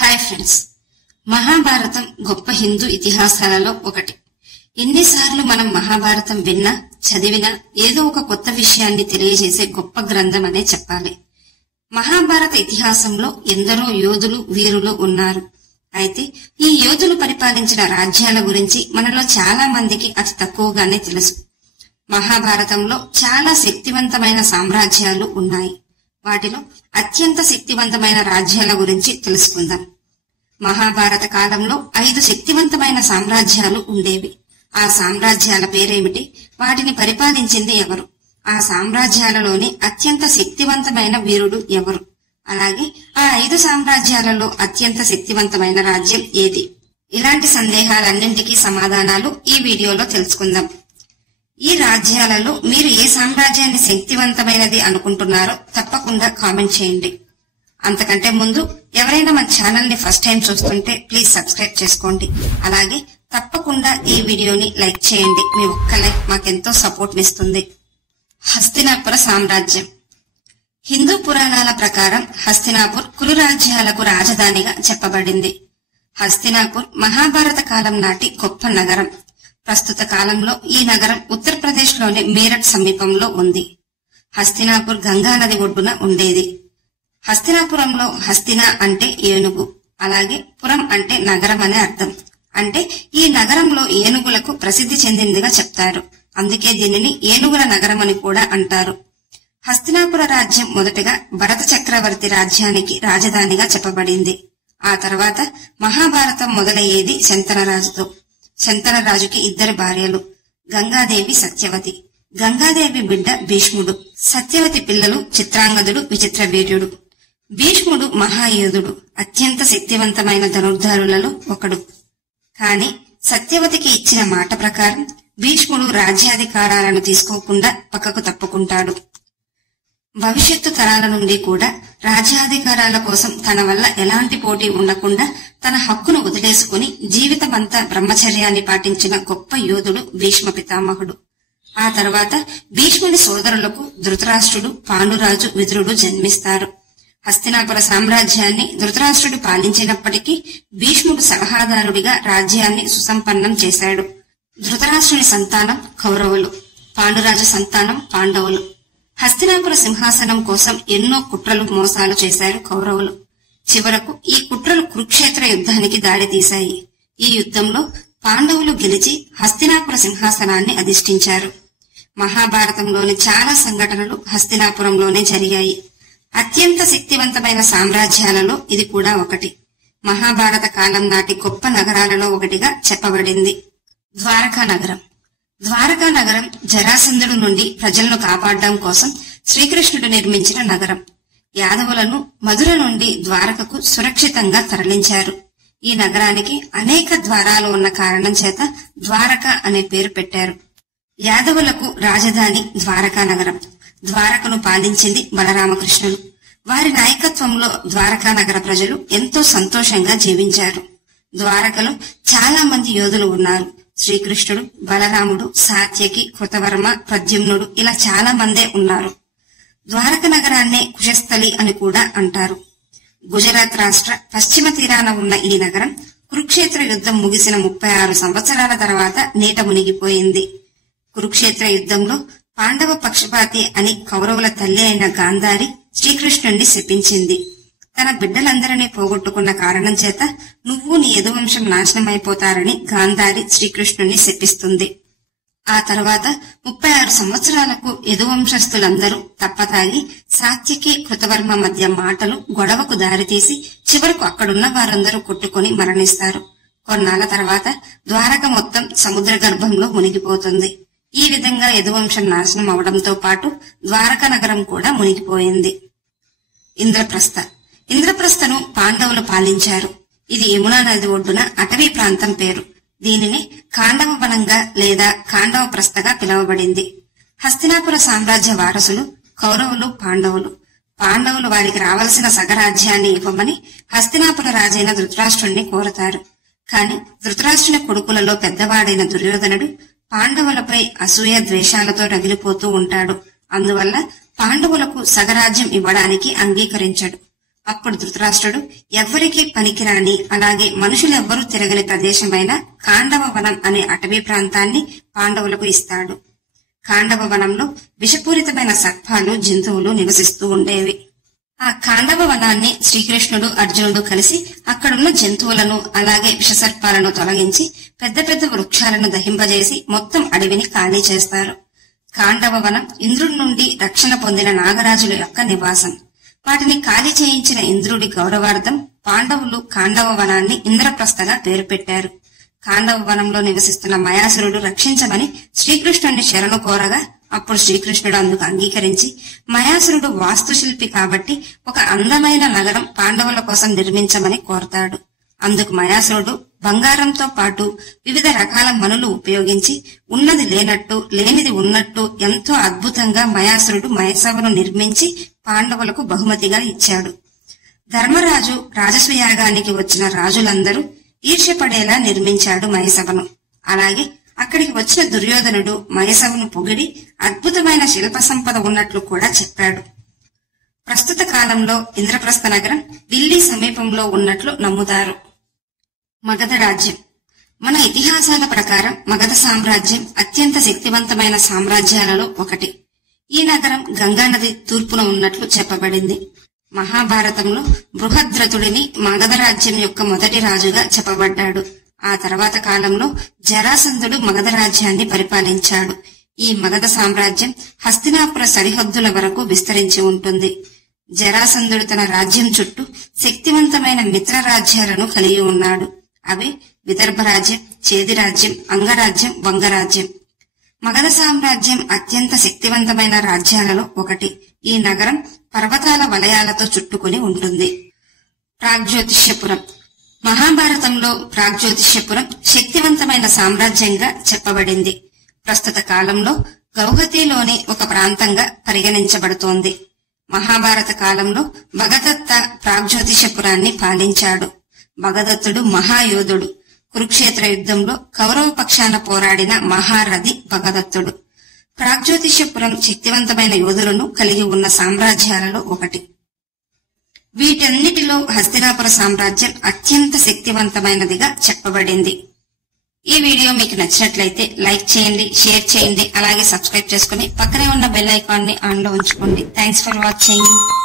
Hi friends, Mahabharatam గొప్ప హిందూ ఇతిహాసాలలో ఒకటి. ఎన్నిసార్లు మనం మహాభారతం విన్నా చదివినా ఏదో ఒక కొత్త విషయాన్ని తెలియజేసే గొప్ప గ్రంథం అనే చెప్పాలి. మహాభారత ఇతిహాసంలో ఎందరో యోధులు వీరులు ఉన్నారు. అయితే ఈ యోధులు పరిపాలించిన రాజ్యాల గురించి మనలో చాలా మందికి అతి తక్కువగానే తెలుసు. మహాభారతంలో చాలా శక్తివంతమైన సామ్రాజ్యాలు ఉన్నాయి. వాటిలో అత్యంత శక్తివంతమైన రాజ్యాల గురించి తెలుసుకుందాం. మహాభారత కాలంలో 5 శక్తివంతమైన సామ్రాజ్యాలు ఉండేవి. ఆ సామ్రాజ్యాల పేరేమిటి? వాటిని పరిపాలించింది ఎవరు? ఆ సామ్రాజ్యాలలోని అత్యంత శక్తివంతమైన వీరుడు ఎవరు? అలాగే ఆ 5 సామ్రాజ్యాలలో అత్యంత శక్తివంతమైన రాజ్యం ఏది? ఇలాంటి సందేహాలన్నింటికీ సమాధానాలు ఈ వీడియోలో తెలుసుకుందాం. ఈ రాజ్యాలలో మీరు ఏ సామ్రాజ్యాన్ని శక్తివంతమైనది అనుకుంటున్నారో తప్పకుండా కామెంట్ చేయండి. అంతకంటే ముందు ఎవరైనా మన ఛానల్ ని ఫస్ట్ టైం చూస్తుంటే ప్లీజ్ సబ్స్క్రైబ్ చేసుకోండి. అలాగే తప్పకుండా ఈ వీడియోని లైక్ చేయండి. మీ ఒక్క లైక్ మాకెంతో సపోర్ట్ నిస్తుంది. హస్తినాపుర సామ్రాజ్యం. హిందూ పురాణాల ప్రకారం హస్తినాపూర్ కురు రాజ్యాలకు రాజధానిగా చెప్పబడింది. హస్తినాపూర్ మహాభారత కాలం నాటి గొప్ప నగరం. ప్రస్తుత కాలంలో ఈ నగరం ఉత్తరప్రదేశ్ లోని మీరట్ సమీపంలో ఉంది. హస్తినాపూర్ గంగా నది ఒడ్డున ఉండేది. హస్తినాపురంలో హస్తిన అంటే ఏనుగు, అలాగే పురం అంటే నగరం అనే అర్థం. అంటే ఈ నగరంలో ఏనుగులకు ప్రసిద్ధి చెందిందిగా చెప్తారు. అందుకే దీనిని ఏనుగుల నగరం అని కూడా అంటారు. హస్తినాపుర రాజ్యం మొదటగా భరత చక్రవర్తి రాజ్యానికి రాజధానిగా చెప్పబడింది. ఆ తర్వాత మహాభారతం మొదలయ్యేది శంతనరాజుతో. శంతనరాజుకి 2 భార్యలు, గంగాదేవి, సత్యవతి. గంగాదేవి బిడ్డ భీష్ముడు. సత్యవతి పిల్లలు చిత్రాంగదుడు, విచిత్రవీర్యుడు. భీష్ముడు మహాయోధుడు, అత్యంత శక్తివంతమైన ధనుర్ధారులలో ఒకడు. కాని సత్యవతికి ఇచ్చిన మాట ప్రకారం భీష్ముడు రాజ్యాధికారాలను తీసుకోకుండా పక్కకు తప్పుకుంటాడు. భవిష్యత్తు తరాల నుండి కూడా రాజ్యాధికారాల కోసం తన వల్ల ఎలాంటి పోటీ ఉండకుండా తన హక్కును వదిలేసుకుని జీవితమంతా బ్రహ్మచర్యాన్ని పాటించిన గొప్ప యోధుడు భీష్మ పితామహుడు. ఆ తర్వాత భీష్ముడి సోదరులకు ధృతరాష్ట్రుడు, పాండురాజు, విదురుడు జన్మిస్తారు. హస్తినాపుర సామ్రాజ్యాన్ని ధృతరాష్ట్రుడు పాలించినప్పటికీ భీష్ముడు సలహాదారుడిగా రాజ్యాన్ని సుసంపన్నం చేశాడు. ధృతరాష్ట్రుని సంతానం కౌరవులు, పాండురాజు సంతానం పాండవులు. హస్తినాపుర సింహాసనం కోసం ఎన్నో కుట్రలు, మోసాలు చేశారు కౌరవులు. చివరకు ఈ కుట్రలు కురుక్షేత్ర యుద్ధానికి దారితీశాయి. ఈ యుద్ధంలో పాండవులు గెలిచి హస్తినాపుర సింహాసనాన్ని అధిష్ఠించారు. మహాభారతంలోని చాలా సంఘటనలు హస్తినాపురంలోనే జరిగాయి. అత్యంత శక్తివంతమైన సామ్రాజ్యాలలో ఇది కూడా ఒకటి. మహాభారత కాలం నాటి గొప్ప నగరాలలో ఒకటిగా చెప్పబడింది. ద్వారకా నగరం. ద్వారకా నగరం జరాసంధుడు నుండి ప్రజలను కాపాడడం కోసం శ్రీకృష్ణుడు నిర్మించిన నగరం. యాదవులను మధుర నుండి ద్వారకకు సురక్షితంగా తరలించారు. ఈ నగరానికి అనేక ద్వారాలు ఉన్న కారణం చేత ద్వారక అనే పేరు పెట్టారు. యాదవులకు రాజధాని ద్వారకా నగరం. ద్వారకను పాలించింది బలరామకృష్ణులు. వారి నాయకత్వంలో ద్వారకా నగర ప్రజలు ఎంతో సంతోషంగా జీవించారు. ద్వారకలో చాలా మంది యోధులు ఉన్నారు. శ్రీకృష్ణుడు, బలరాముడు, సాత్యకి, కృతవర్మ, ప్రద్యుమ్నుడు ఇలా చాలా మందే ఉన్నారు. ద్వారక నగరాన్నే కుశస్థలి అని కూడా అంటారు. గుజరాత్ రాష్ట్ర పశ్చిమ తీరాన ఉన్న ఈ నగరం కురుక్షేత్ర యుద్ధం ముగిసిన 36 సంవత్సరాల తర్వాత నీట మునిగిపోయింది. కురుక్షేత్ర యుద్ధంలో పాండవ పక్షపాతి అని కౌరవుల తల్లి అయిన గాంధారి శ్రీకృష్ణుణ్ణి శపించింది. తన బిడ్డలందరినీ పోగొట్టుకున్న కారణం చేత నువ్వు నీ యదువంశం నాశనమైపోతారని గాంధారి శ్రీకృష్ణుణ్ణి శపిస్తుంది. ఆ తర్వాత 36 సంవత్సరాలకు యదువంశస్థులందరూ తప్పతాగి సాత్యకి, కృతవర్మ మధ్య మాటలు గొడవకు దారితీసి చివరకు అక్కడున్న వారందరూ కొట్టుకుని మరణిస్తారు. కొన్నాళ్ల తర్వాత ద్వారక మొత్తం సముద్ర గర్భంలో మునిగిపోతుంది. ఈ విధంగా యదువంశం నాశనం అవడంతో పాటు ద్వారక నగరం కూడా మునిగిపోయింది. ఇంద్రప్రస్థ. ఇంద్రప్రస్థను పాండవులు పాలించారు. ఇది యమునా నది ఒడ్డున అటవీ ప్రాంతం పేరు. దీనిని కాండవ వనంగా లేదా కాండవ ప్రస్థగా పిలువబడింది. హస్తినాపుర సామ్రాజ్య వారసులు కౌరవులు, పాండవులు. పాండవులు వారికి రావలసిన సగరాజ్యాన్ని ఇవ్వమని హస్తినాపుర రాజైన ధృతరాష్ట్రుణ్ణి కోరతారు. కాని ధృతరాష్ట్రుని కొడుకులలో పెద్దవాడైన దుర్యోధనుడు పాండవులపై అసూయ ద్వేషాలతో రగిలిపోతూ ఉంటాడు. అందువల్ల పాండవులకు సగరాజ్యం ఇవ్వడానికి అంగీకరించాడు. అప్పుడు ధృతరాష్ట్రుడు ఎవ్వరికీ పనికిరాని అలాగే మనుషులెవ్వరూ తిరగని ప్రదేశమైన ఖాండవ వనం అనే అటవీ ప్రాంతాన్ని పాండవులకు ఇస్తాడు. ఖాండవ వనంలో విషపూరితమైన సర్పాలు జంతువులు నివసిస్తూ ఉండేవి. ఆ ఖాండవ వనాన్ని శ్రీకృష్ణుడు అర్జునుడు కలిసి అక్కడున్న జంతువులను అలాగే విషసర్పాలను తొలగించి పెద్ద పెద్ద వృక్షాలను దహింపజేసి మొత్తం అడవిని ఖాళీ చేస్తారు. ఖాండవ వనం ఇంద్రుడి నుండి రక్షణ పొందిన నాగరాజుల యొక్క నివాసం. వాటిని ఖాళీ చేయించిన ఇంద్రుడి గౌరవార్థం పాండవులు ఖాండవ వనాన్ని ఇంద్రప్రస్థగా పేరు పెట్టారు. ఖాండవ వనంలో నివసిస్తున్న మయాసురుడు రక్షించమని శ్రీకృష్ణుడిని శరణు కోరగా అప్పుడు శ్రీకృష్ణుడు అందుకు అంగీకరించి మయాసురుడు వాస్తుశిల్పి కాబట్టి ఒక అందమైన నగరం పాండవుల కోసం నిర్మించమని కోరతాడు. అందుకు మయాసురుడు బంగారంతో పాటు వివిధ రకాల మనులు ఉపయోగించి ఉన్నది లేనట్టు లేనిది ఉన్నట్టు ఎంతో అద్భుతంగా మయాసురుడు మయసభను నిర్మించి పాండవులకు బహుమతిగా ఇచ్చాడు. ధర్మరాజు రాజస్వయాగానికి వచ్చిన రాజులందరూ ఈర్ష్యపడేలా నిర్మించాడు మయసభను. అలాగే అక్కడికి వచ్చిన దుర్యోధనుడు మయసభను పొగిడి అద్భుతమైన శిల్ప సంపద ఉన్నట్లు కూడా చెప్పాడు. ప్రస్తుత కాలంలో ఇంద్రప్రస్థ నగరం ఢిల్లీ సమీపంలో ఉన్నట్లు నమ్ముతారు. మగధ రాజ్యం. మన ఇతిహాసాల ప్రకారం మగధ సామ్రాజ్యం అత్యంత శక్తివంతమైన సామ్రాజ్యాలలో ఒకటి. ఈ నగరం గంగానది తూర్పున ఉన్నట్లు చెప్పబడింది. మహాభారతంలో బృహద్రథుడిని మగధ రాజ్యం యొక్క మొదటి రాజుగా చెప్పబడ్డాడు. ఆ తర్వాత కాలంలో జరాసంధుడు మగధ రాజ్యాన్ని పరిపాలించాడు. ఈ మగధ సామ్రాజ్యం హస్తినాపుర సరిహద్దుల వరకు విస్తరించి ఉంటుంది. జరాసంధుడు తన రాజ్యం చుట్టూ శక్తివంతమైన మిత్ర రాజ్యాలను కలిగి ఉన్నాడు. అవి విదర్భ రాజ్యం, చేది రాజ్యం, అంగరాజ్యం, వంగరాజ్యం. మగధ సామ్రాజ్యం అత్యంత శక్తివంతమైన రాజ్యాలలో ఒకటి. ఈ నగరం పర్వతాల వలయాలతో చుట్టుకుని ఉంటుంది. ప్రాగ్జ్యోతిష్యపురం. మహాభారతంలో ప్రాగ్జ్యోతిష్యపురం శక్తివంతమైన సామ్రాజ్యంగా చెప్పబడింది. ప్రస్తుత కాలంలో గౌహతిలోని ఒక ప్రాంతంగా పరిగణించబడుతోంది. మహాభారత కాలంలో భగదత్త ప్రాగ్జ్యోతిషపురాన్ని పాలించాడు. భగదత్తుడు మహాయోధుడు. కురుక్షేత్ర యుద్ధంలో కౌరవ పక్షాన పోరాడిన మహారథి భగదత్తుడు. ప్రాగ్జ్యోతిషపురం శక్తివంతమైన యోధులను కలిగి ఉన్న సామ్రాజ్యాలలో ఒకటి. వీటన్నిటిలో హస్తినాపుర సామ్రాజ్యం అత్యంత శక్తివంతమైనదిగా చెప్పబడింది. ఈ వీడియో మీకు నచ్చినట్లయితే లైక్ చేయండి, షేర్ చేయండి, అలాగే సబ్స్క్రైబ్ చేసుకుని పక్కనే ఉన్న బెల్ ఐకాన్ ని ఆన్ లో ఉంచుకోండి. Thanks for watching.